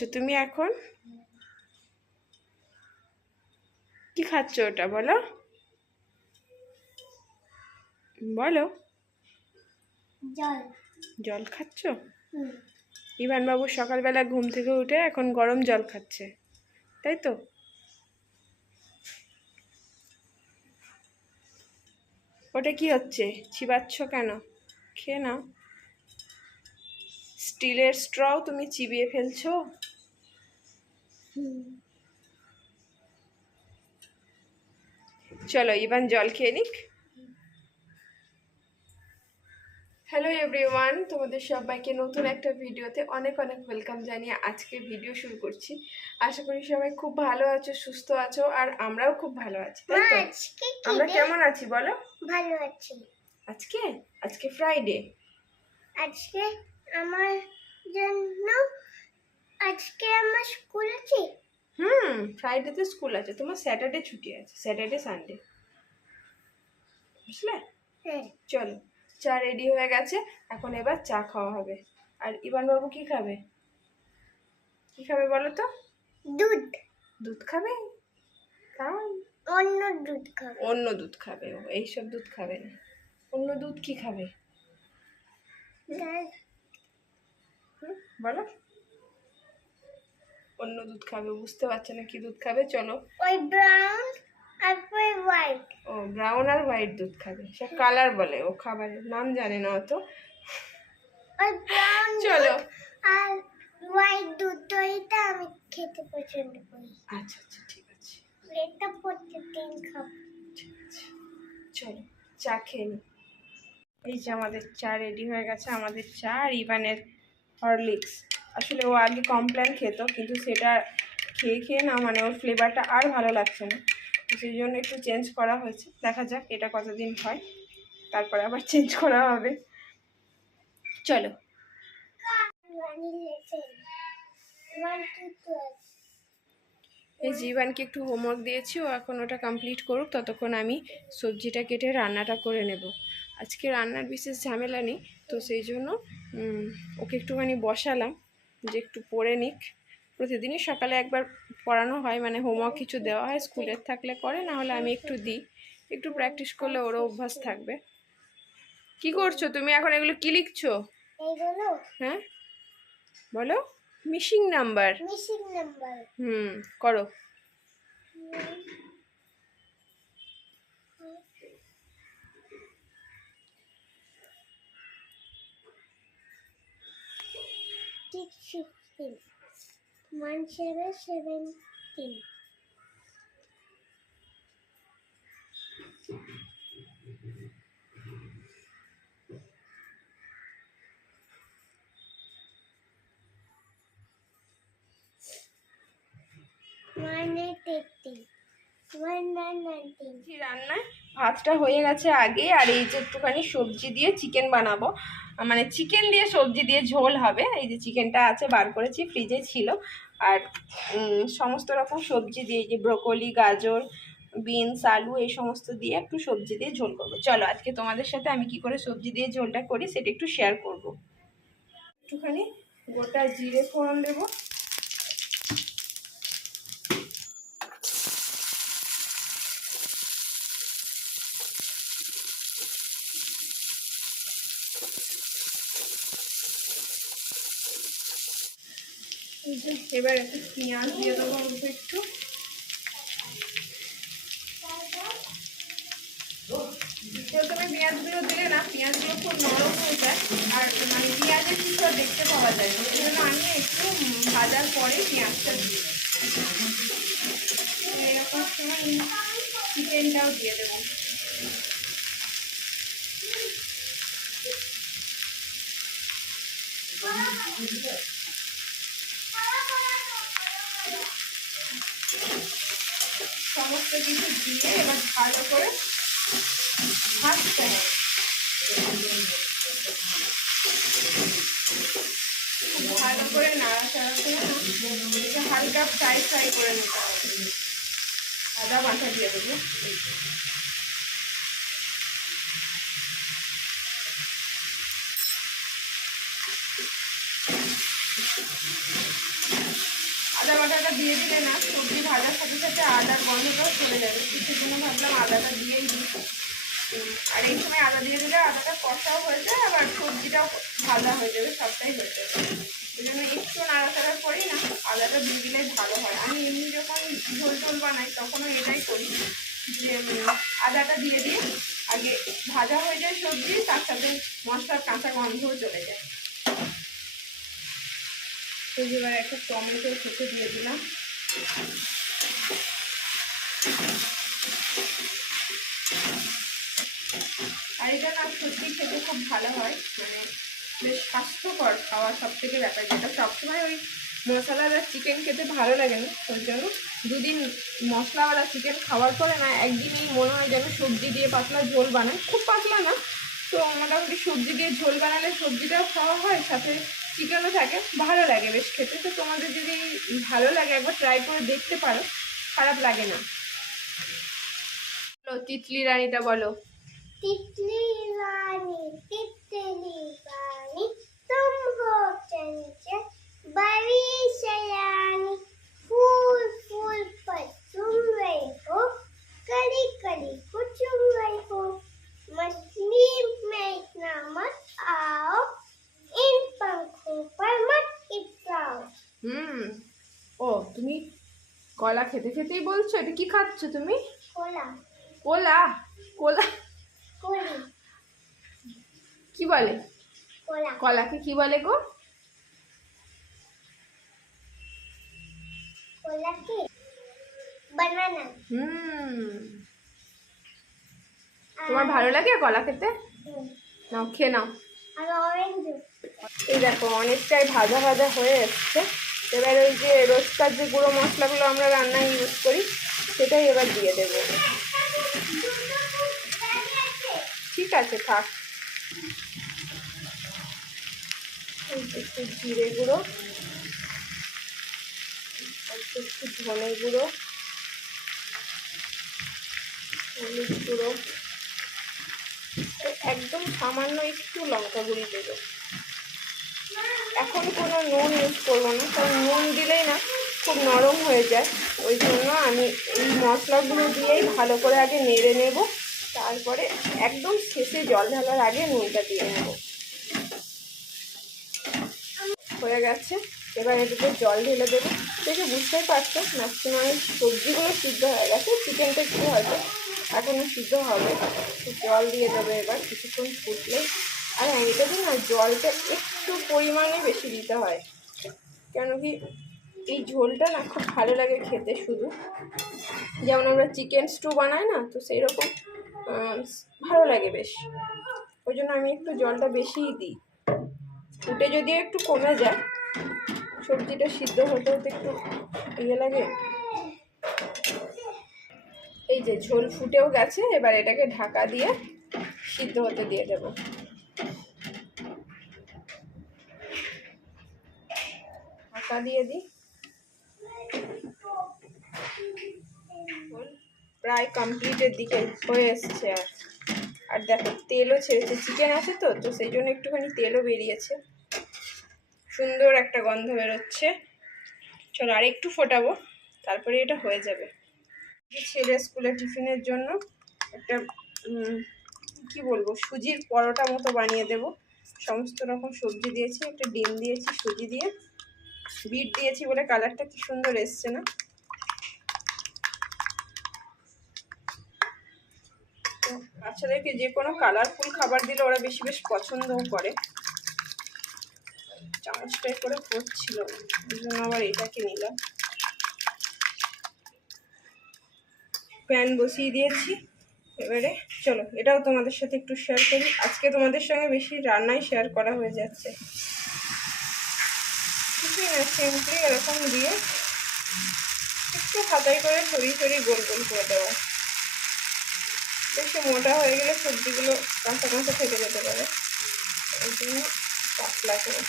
করছ তুমি এখন? কি খাচ্ছ ওটা বলো? বলো। জল। জল খাচ্ছ? হুম। বাবু সকালবেলা ঘুম থেকে উঠে এখন গরম জল খাচ্ছে তাই তো? ওটা কি হচ্ছে? চিবাচ্ছ কেন? খেয়ে নাও। স্টিলের স্ট্রও তুমি চিবিয়ে ফেলছো? চলো ইভান জল খেয়ে নিক। হ্যালো এভরিওয়ান তোমাদের সবাইকে নতুন একটা ভিডিওতে অনেক অনেক ওয়েলকাম জানিয়ে আজকে ভিডিও শুরু করছি। আশা করি সবাই খুব ভালো আছো সুস্থ আছো আর আমরাও খুব ভালো আছি আমরা কেমন আছি বলো? ভালো আছি। আজকে? আজকে ফ্রাইডে আজকে আমার জন্য আজকে আমার স্কুল আছে? হুম ফ্রাইডেতে স্কুল আছে। তোমার স্যাটারডে ছুটি আছে স্যাটারডে সানডে। বুঝলে? হ্যাঁ। চলো চা রেডি হয়ে গেছে এখন এবার চা খাওয়া হবে। আর ইবান বাবু কি খাবে? কি খাবে বলো তো? দুধ। দুধ খাবে? অন্য দুধ খাব। অন্য দুধ খাবে ও এইসব দুধ খাবে না। অন্য দুধ কি খাবে? বলো। অন্য দুধ খাবে বুঝতে পারছে না কি দুধ খাবে? চলো। ওই ব্রাউন আর ওই হোয়াইট ও ব্রাউন আর হোয়াইট দুধ খাবে। সে কালার বলে ও খাবারের নাম জানে না অত। ওই ব্রাউন চলো। আর হোয়াইট দুধটা আমি খেতে পছন্দ করি। আচ্ছা আচ্ছা ঠিক আছে। এটা প্রত্যেকদিন খাব। ঠিক আছে। চলো চা খেয়ে নি। এই যে আমাদের চা রেডি হয়ে গেছে আমাদের চা আর ইভানের হরলিক্স। আসলে ও আগে কমপ্ল্যান খেত, কিন্তু সেটা খেয়ে খেয়ে না মানে ওর ফ্লেভারটা আর ভালো লাগছে না। তো সেই জন্য একটু চেঞ্জ করা হয়েছে। দেখা যাক এটা কতদিন হয়। তারপরে আবার চেঞ্জ করা হবে। চলো। এই জীবানকে একটু হোমওয়ার্ক দিয়েছি, ও এখন ওটা কমপ্লিট করুক, ততক্ষণ আমি সবজিটা কেটে রান্নাটা করে নেব। আজকে রান্নার বিশেষ ঝামেলা নেই, তো সেই জন্য ওকে একটুখানি বসালাম। যে একটু পড়ে নিক। প্রতিদিনই সকালে একবার পড়ানো হয় মানে হোমওয়ার্ক কিছু দেওয়া হয় স্কুলের থাকলে করে না হলে আমি একটু দিই। একটু প্র্যাকটিস করলে ওরও অভ্যাস থাকবে। কি করছ তুমি? এখন এগুলো কি লিখছো? হ্যাঁ? বলো। মিসিং নাম্বার হুম করো। Six sixteen one seven seventeen one eight. eighteen রান্নায় ভাতটা হয়ে গেছে আগে, আর এই যে একটুখানি সবজি দিয়ে চিকেন বানাবো। মানে চিকেন দিয়ে সবজি দিয়ে ঝোল হবে। এই যে চিকেনটা আছে, বার করেছি ফ্রিজে ছিল। আর সমস্ত রকম সবজি দিয়ে যে ব্রোকলি গাজর বিনস আলু, এই সমস্ত দিয়ে একটু সবজি দিয়ে ঝোল করব। চলো, আজকে তোমাদের সাথে আমি কি করে সবজি দিয়ে ঝোলটা করি সেটা একটু শেয়ার করব। একটুখানি গোটা জিরে ফোড়ন দেবো। এই এবার একটু পেঁয়াজ দিয়ে দেবো অল্প একটু। প্রথমে পেঁয়াজগুলো দিলে না, পেঁয়াজগুলো খুব নরম হয়ে যায়, আর মানে পেঁয়াজের কিছু দেখতে পাওয়া যায় সেই জন্য আমি একটু ভাজার পরে পেঁয়াজটা দিই এরকম সময় চিকেনটাও দিয়ে দেবো সমস্ত কিছু দিয়ে এবার ভালো করে ভাজতে হবে খুব ভালো করে নাড়াচাড়া করে না এটাকে হালকা ফ্রাই ফ্রাই করে নিতে হবে দিয়ে দেবো আদা বাটাটা দিয়ে দিলে না সবজি ভাজার সাথে সাথে আদার গন্ধটাও চলে যাবে। কিছুর জন্য ভাবলাম আদাটা দিয়েই দিই। আর এই সময় আদা দিয়ে দিলে আদাটা কষাও হয়ে যায়, আবার সবজিটাও ভাজা হয়ে যাবে, সবটাই হয়ে যাবে। ওই জন্য একটু নাড়াচাড়ার পরেই না। আদাটা দিয়ে দিলে ভালো হয়। আমি এমনি যখন ঝোল ঝোল বানাই, তখনও এটাই করি যে আদাটা দিয়ে দিয়ে আগে ভাজা হয়ে যায় সবজি, তার সাথে মশলার কাঁচা গন্ধও চলে যায়। তো এবার একটা টমেটো খেতে দিয়ে দিলাম। আর এটা না সত্যি খেতে খুব ভালো হয়। মানে বেশ স্বাস্থ্যকর খাওয়া সব থেকে ব্যাপার। যেটা সবসময় ওই মশলাওয়ালা চিকেন খেতে ভালো লাগে না ওই জন্য দুদিন মশলাওয়ালা চিকেন খাওয়ার পরে না একদিনই মনে হয় যেন সবজি দিয়ে পাতলা ঝোল বানায় খুব পাতলা না, তো মোটামুটি সবজি দিয়ে ঝোল বানালে সবজিটাও খাওয়া হয়, সাথে চিকেনও থাকে, ভালো লাগে বেশ খেতে। তো তোমাদের যদি ভালো লাগে একবার ট্রাই করে দেখতে পারো, খারাপ লাগে না। তিতলি রানীটা বলো। তিতলি রানী তিতলি রানী ಬರೀಶಯಾನಿ ಫೂಲ್ ಫೂಲ್ ಪರ್ ಸುಮ್ ರೈ ಹೋ ಕಲಿ ಕಲಿ ಕುಚುಮ್ ರೈ ಹೋ ಮಸ್ಲಿಂ ಮೇಕ್ ನಮಸ್ ಆವ್ ಇನ್ ಪಂಖೋ ಪರ್ ಮತ್ ಇಬ್ತಾವ್ হুম ও তুমি কলা খেতে খেতেই বলছো এটা কি খাচ্ছ তুমি কোলা কোলা কোলা কোলি কি বলে কলা কলাকে কি বলে গো বললাম কি বানানা হুম তোমার ভালো লাগে কলা খেতে? নাও খেয়ে নাও। এই দেখো অনেকটাই ভাজা ভাজা হয়ে এসছে। এবার ওই যে রোজকার যে গুঁড়ো মশলাগুলো আমরা রান্নায় ইউজ করি সেটাই এবার দিয়ে দেব। ঠিক আছে থাক। জিরে গুঁড়ো। একটু ধনে গুঁড়ো, হলুদ গুঁড়ো একদম সামান্য একটু লঙ্কা গুঁড়ি দেবো। এখন কোনো নুন ইউজ করব না, কারণ নুন দিলেই না খুব নরম হয়ে যায়। ওই জন্য আমি এই মশলাগুলো দিয়েই ভালো করে আগে নেড়ে নেব, তারপরে একদম শেষে জল ঢালার আগে নুনটা দিয়ে নেব। হয়ে গেছে। এবার এটাতে জল ঢেলে দেবো। দেখে বুঝতেই পারছ ম্যাক্সিমাম সবজিগুলো সিদ্ধ হয়ে গেছে। চিকেনটা একটু হয়তো এখনও সিদ্ধ হবে। জল দিয়ে দেবো এবার, কিছুক্ষণ ফুটলে। আর হ্যাঁ এটাতে না, জলটা একটু পরিমাণে বেশি দিতে হয়। কেন কি এই ঝোলটা না খুব ভালো লাগে খেতে শুধু। যেমন আমরা চিকেন স্টু বানাই না, তো সেই রকম ভালো লাগে বেশ। ওই জন্য আমি একটু জলটা বেশিই দিই। ফুটে যদি একটু কমে যায় সবজিটা সিদ্ধ হতে হতে একটু ইয়ে লাগে। এই যে ঝোল ফুটেও গেছে, এবার এটাকে ঢাকা দিয়ে সিদ্ধ হতে দিয়ে দেবো। ঢাকা দিয়ে দিই। প্রায় কমপ্লিটের দিকে হয়ে এসছে আর। আর দেখো, তেলও ছেড়েছে। চিকেন আছে তো তো সেই জন্য একটুখানি তেলও বেরিয়েছে। সুন্দর একটা গন্ধ বেরোচ্ছে। চলো আর একটু ফোটাবো, তারপরে এটা হয়ে যাবে। ছেলে স্কুলে টিফিনের জন্য একটা কি বলব, সুজির পরোটা মতো বানিয়ে দেব। সমস্ত রকম সবজি দিয়েছি, একটা ডিম দিয়েছি, সুজি দিয়ে। বিট দিয়েছি বলে কালারটা কি সুন্দর এসছে না। বাচ্চাদেরকে যে কোনো কালারফুল খাবার দিলে ওরা বেশি বেশ পছন্দও করে। চামচটাই করে পড়ছিল আবার এটাকে নিলাম। প্যান বসিয়ে দিয়েছি। এবারে চলো, এটাও তোমাদের সাথে একটু শেয়ার করি। আজকে তোমাদের সঙ্গে বেশি রান্নাই শেয়ার করা হয়ে যাচ্ছে। কিছুই না সিম্পলি এরকম দিয়ে একটু হাতাই করে সরিয়ে সরিয়ে গোল গোল করে দেওয়া। বেশি মোটা হয়ে গেলে সবজিগুলো কাঁচা কাঁচা থেকে যেতে পারে। ওই জন্য পাতলা করে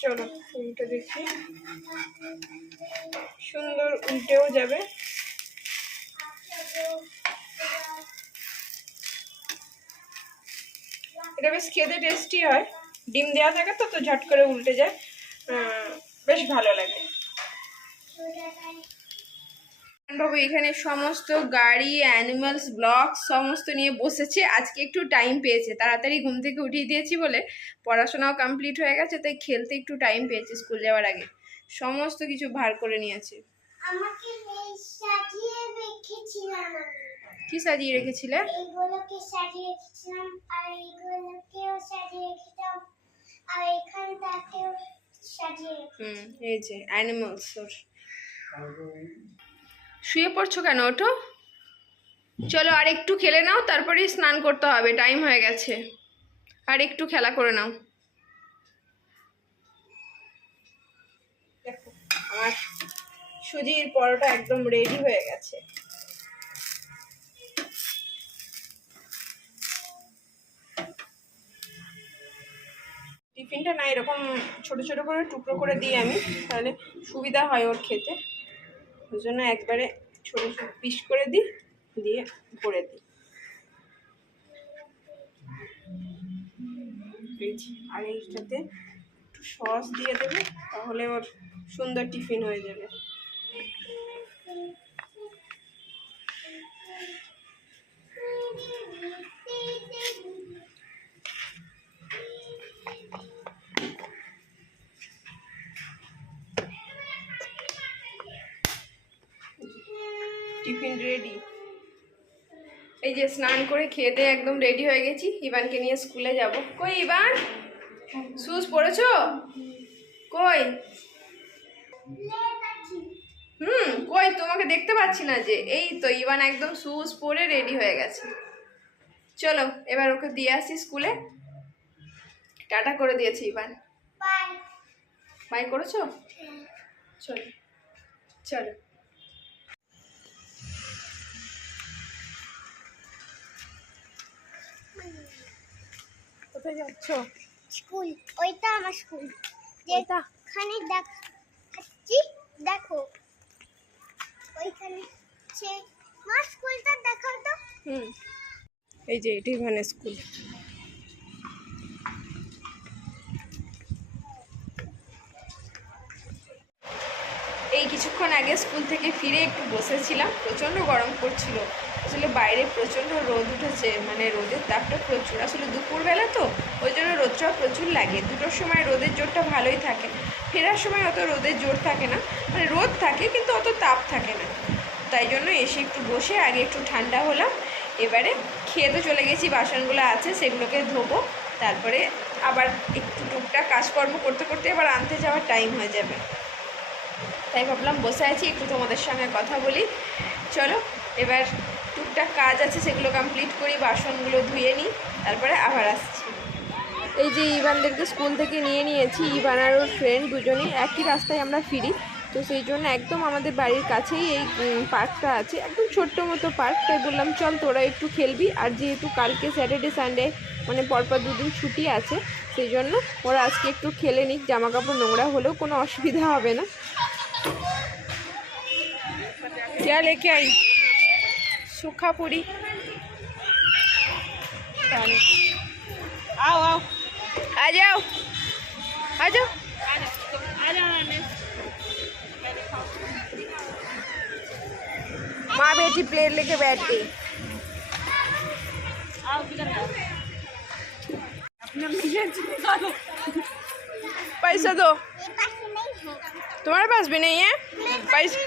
চলো উল্টে দেখি। সুন্দর উল্টেও যাবে। এটা বেশ খেতে টেস্টি হয়। ডিম দেওয়া থাকে তো তো ঝট করে উল্টে যায়। বেশ ভালো লাগে। বাবু এখানে সমস্ত গাড়ি অ্যানিমালস ব্লক সমস্ত নিয়ে বসেছে। আজকে একটু টাইম পেয়েছে। তাড়াতাড়ি ঘুম থেকে উঠিয়ে দিয়েছি বলে পড়াশোনাও কমপ্লিট হয়ে গেছে তাই খেলতে একটু টাইম পেয়েছে স্কুল যাওয়ার আগে। সমস্ত কিছু ভার করে নিয়েছে। কি সাজিয়ে রেখেছিলে। হুম এই যে অ্যানিমালস ওর। শুয়ে পড়ছো কেন, ওঠো। চলো আর একটু খেলে নাও, তারপরেই স্নান করতে হবে টাইম হয়ে গেছে। আর একটু খেলা করে নাও। সুজির পরোটা একদম রেডি হয়ে গেছে। টিফিনটা না এরকম ছোট ছোট করে টুকরো করে দিই আমি, তাহলে সুবিধা হয় ওর খেতে। ওই জন্য একবারে ছোট ছোট পিস করে দিই, দিয়ে ভরে দিই। আর এইটাতে একটু সস দিয়ে দেবে, তাহলে ওর সুন্দর টিফিন হয়ে যাবে। টিফিন রেডি এই যে স্নান করে খেয়ে দিয়ে একদম রেডি হয়ে গেছি। ইবানকে নিয়ে স্কুলে যাব। কই ইবান শুজ পরেছো? কই? হুম কই? তোমাকে দেখতে পাচ্ছি না যে। এই তো ইবান একদম শুজ পরে রেডি হয়ে গেছে। চলো এবার ওকে দিয়ে আসি স্কুলে। টাটা করে দিয়েছি ইবান বাই বাই করেছ? চলো। চলো। কোথায় যাচ্ছ? স্কুল ওইটা আমার স্কুল? যেখানে দেখাচ্ছি দেখো ওইখানে সে আমার স্কুলটা দেখাও তো। হুম। এই যে এটি মানে স্কুল। এই কিছুক্ষণ আগে স্কুল থেকে ফিরে একটু বসেছিলাম প্রচণ্ড গরম করছিল আসলে বাইরে প্রচণ্ড রোদ উঠেছে মানে রোদের তাপটা প্রচুর। আসলে দুপুরবেলা তো, ওই জন্য রোদটা প্রচুর লাগে। দুটোর সময় রোদের জোরটা ভালোই থাকে। ফেরার সময় অত রোদের জোর থাকে না। মানে রোদ থাকে, কিন্তু অত তাপ থাকে না। তাই জন্য এসে একটু বসে, আগে একটু ঠান্ডা হলাম। এবারে খেয়ে তো চলে গেছি, বাসনগুলো আছে, সেগুলোকে ধোবো। তারপরে আবার একটু টুকটাক কাজকর্ম করতে করতে আবার আনতে যাওয়ার টাইম হয়ে যাবে। তাই ভাবলাম বসে আছি, একটু তোমাদের সঙ্গে কথা বলি। চলো, এবার টুকটাক কাজ আছে সেগুলো কমপ্লিট করি বাসনগুলো ধুয়ে নিই তারপরে আবার আসছি এই যে ইভানদেরকে স্কুল থেকে নিয়ে নিয়েছি ইভান আর ওর ফ্রেন্ড দুজনেই একই রাস্তায় আমরা ফিরি তো সেই জন্য একদম আমাদের বাড়ির কাছেই এই উম, পার্কটা আছে একদম ছোট্ট মতো পার্ক তাই বললাম চল তোরা একটু খেলবি আর যেহেতু কালকে স্যাটারডে সানডে মানে পরপর দুদিন ছুটি আছে সেই জন্য ওরা আজকে একটু খেলে নিক জামা কাপড় নোংরা হলেও কোনো অসুবিধা হবে না क्या लेके आई सूखा पूरी आओ आओ। आ जाओ। आ जाओ। माँ बेटी प्लेट लेके बैठ गई। पैसा दो। तुम्हारे पास भी नहीं है? पैसा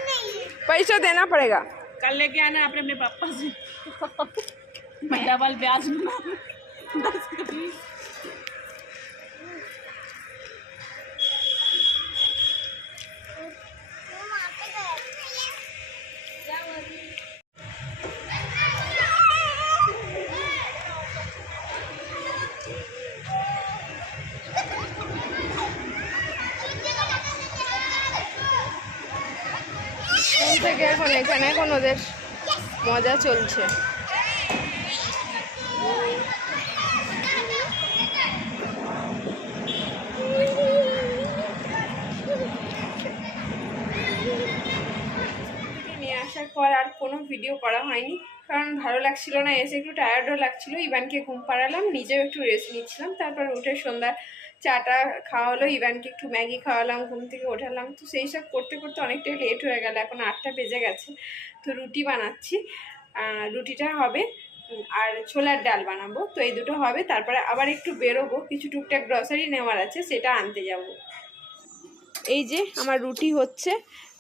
पैसा देना पड़ेगा। कल लेके आना अपने अपने पापा से। डबल ब्याज में থেকে এখন এখানে এখন ওদের মজা চলছে। নিয়ে আসার পর আর কোনো ভিডিও করা হয়নি। কারণ ভালো লাগছিল না, এসে একটু টায়ার্ডও লাগছিল। ইভানকে ঘুম পাড়ালাম, নিজেও একটু রেস্ট নিচ্ছিলাম। তারপর উঠে সন্ধ্যা চাটা খাওয়া হলো ইভানকে একটু ম্যাগি খাওয়ালাম, ঘুম থেকে ওঠালাম। তো সেই সব করতে করতে অনেকটাই লেট হয়ে গেল, এখন আটটা বেজে গেছে। তো রুটি বানাচ্ছি। রুটিটা হবে আর ছোলার ডাল বানাবো। তো এই দুটো হবে, তারপরে আবার একটু বেরোবো। কিছু টুকটাক গ্রসারি নেওয়ার আছে, সেটা আনতে যাব। এই যে আমার রুটি হচ্ছে,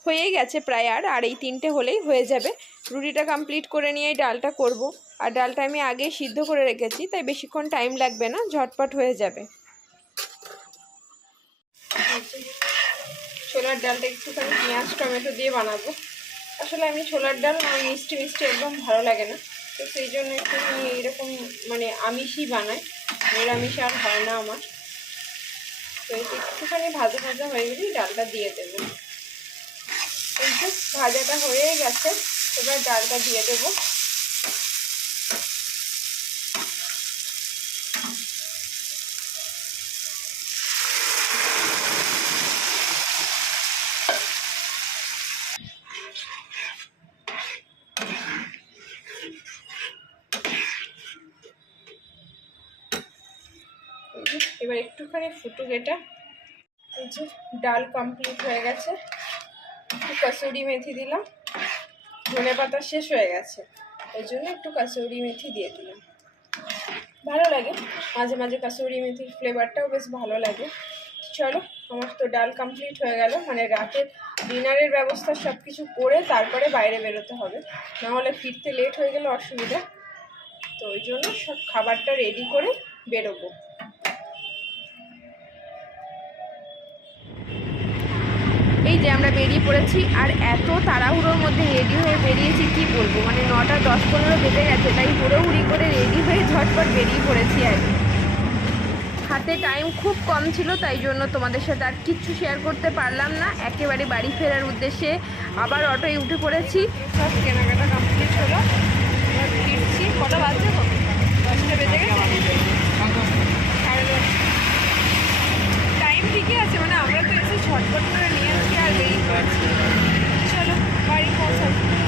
হয়েই গেছে প্রায় আর আর এই তিনটে হলেই হয়ে যাবে। রুটিটা কমপ্লিট করে নিয়েই ডালটা করব। আর ডালটা আমি আগে সিদ্ধ করে রেখেছি, তাই বেশিক্ষণ টাইম লাগবে না, ঝটপট হয়ে যাবে। ছোলার ডালটা একটুখানি পেঁয়াজ, টমেটো দিয়ে বানাবো। আসলে আমি ছোলার ডাল আমার মিষ্টি মিষ্টি একদম ভালো লাগে না। তো সেই জন্য একটুখানি এইরকম মানে আমিষই বানাই। নিরামিষ আর হয় না আমার। তো একটুখানি ভাজা ভাজা হয়ে গেলেই ডালটা দিয়ে দেবো। ভাজাটা হয়ে গেছে, এবার ডালটা দিয়ে দেবো এই যে, এবার একটুখানি ফুটুক এটা। এই ডাল কমপ্লিট হয়ে গেছে। একটু কসুরি মেথি দিলাম। ধনে পাতা শেষ হয়ে গেছে। ওই জন্য একটু কাসুরি মেথি দিয়ে দিলাম। ভালো লাগে। মাঝে মাঝে কাসুরি মেথির ফ্লেভারটাও বেশ ভালো লাগে। চলো, আমার তো ডাল কমপ্লিট হয়ে গেল। মানে রাতের ডিনারের ব্যবস্থা সব কিছু করে তারপরে বাইরে বেরোতে হবে। নাহলে ফিরতে লেট হয়ে গেলে অসুবিধা। তো ওই জন্য সব খাবারটা রেডি করে বেরোবো। এই যে আমরা বেরিয়ে পড়েছি, আর এত তাড়াহুড়োর মধ্যে রেডি হয়ে বেরিয়েছি, কি বলব? মানে নটা দশ পনেরো বেজে গেছে, তাই হুড়োহুড়ি করে রেডি হয়ে ঝটপট বেরিয়ে পড়েছি আর হাতে টাইম খুব কম ছিল, তাই জন্য তোমাদের সাথে আর কিচ্ছু শেয়ার করতে পারলাম না। একেবারে বাড়ি ফেরার উদ্দেশ্যে আবার অটোয় উঠে পড়েছি। সব কেনাকাটা কমপ্লিট হলো। ফিরছি। কটা বাজছে দশটা বেজে গেছে। ঠিকই আছে মানে আমরা তো এসে ছটফট করে নিয়ে আসছি আর বেরিয়ে পড়ছি চলো, বাড়ি পৌঁছাবো।